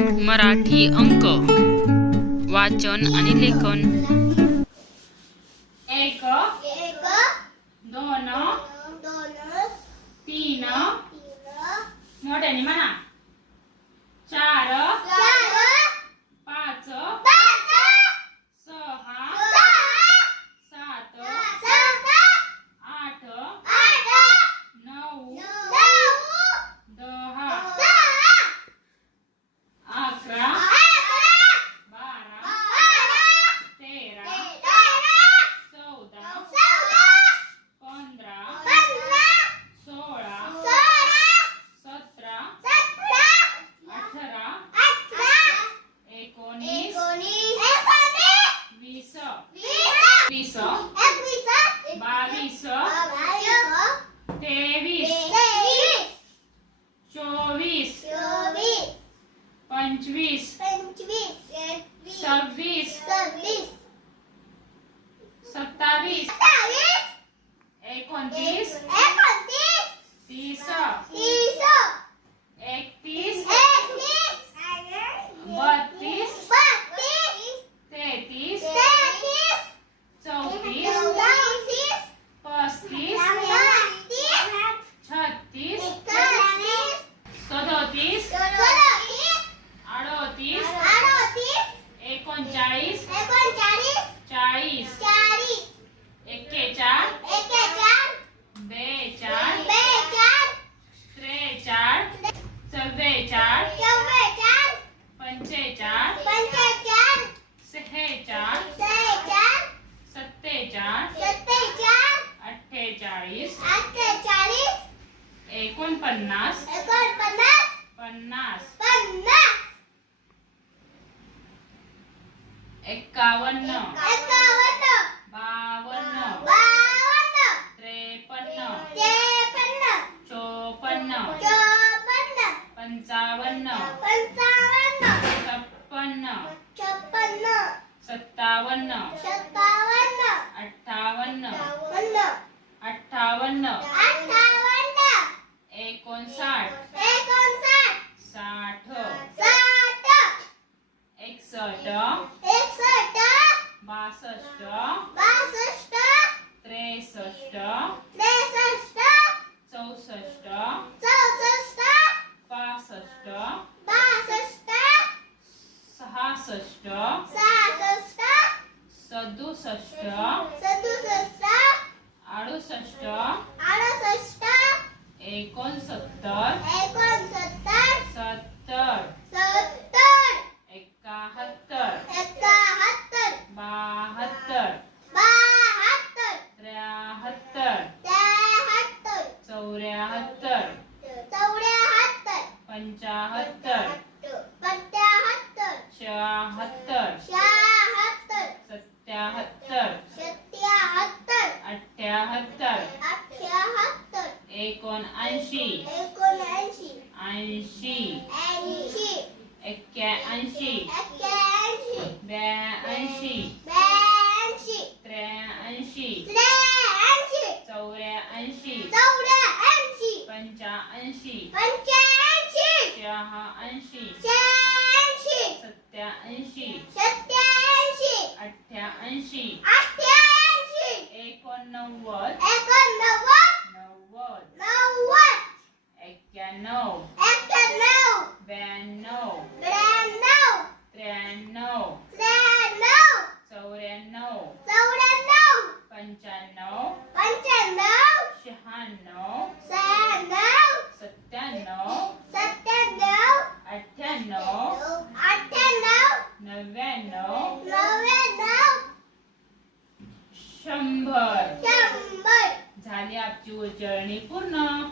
मराठी अंक वाचन आणि लेखन. एक एक दोन दोन तीन. तीन मोठ्याने म्हणा. Viso. Viso. Viso. Tevis. Tevis. Chovis. Chovis. Panchvis. एकोणपन्नास. पन्नास. एक्कावन्न बावन्न. त्रेपन्न. चोपन्न. पंचावन्न. छप्पन्न. सत्तावन्न. अठ्ठावन्न. अठ्ठावन्न. एकसष्ट एकसष्ट बासष्ट बासष्ट त्रेसष्ट त्रेसष्ट चौसष्ट चौसष्ट पासष्ट बासष्ट सहासष्ट सहासष्ट सदुसष्ट सदुसष्ट अडुसष्ट अडुसष्ट चौऱ्याहत्तर. पंचाहत्तर. पंच्याहत्तर शहात्तर. शहात्तर. सत्याहत्तर. सत्याहत्तर. अठ्ठ्याहत्तर अठ्याहत्तर. एकोणऐंशी. एकोणऐंशी. ऐंशी. ऐंशी. एक्क्याऐंशी. एक्क्याऐंशी. ब्याऐंशी. ब्याऐंशी. त्र्याऐंशी. पंच्याऐंशी शहाऐंशी शहाऐंशी सत्याऐंशी सत्याऐंशी अठ्ठ्याऐंशी अठ्ठ्याऐंशी एकोणनव्वद एकोणनव्वद नव्वद नव्वद एक्क्याण्णव एक्क्याण्णव ब्याण्णव ब्याण्णव त्र्याण्णव त्र्याण्णव चौऱ्याण्णव चौऱ्याण्णव पंच्याण्णव पंच्याण्णव शहाण्णव शहाण्णव शंभर. शंभर. झाली आजची उजळणी पूर्ण.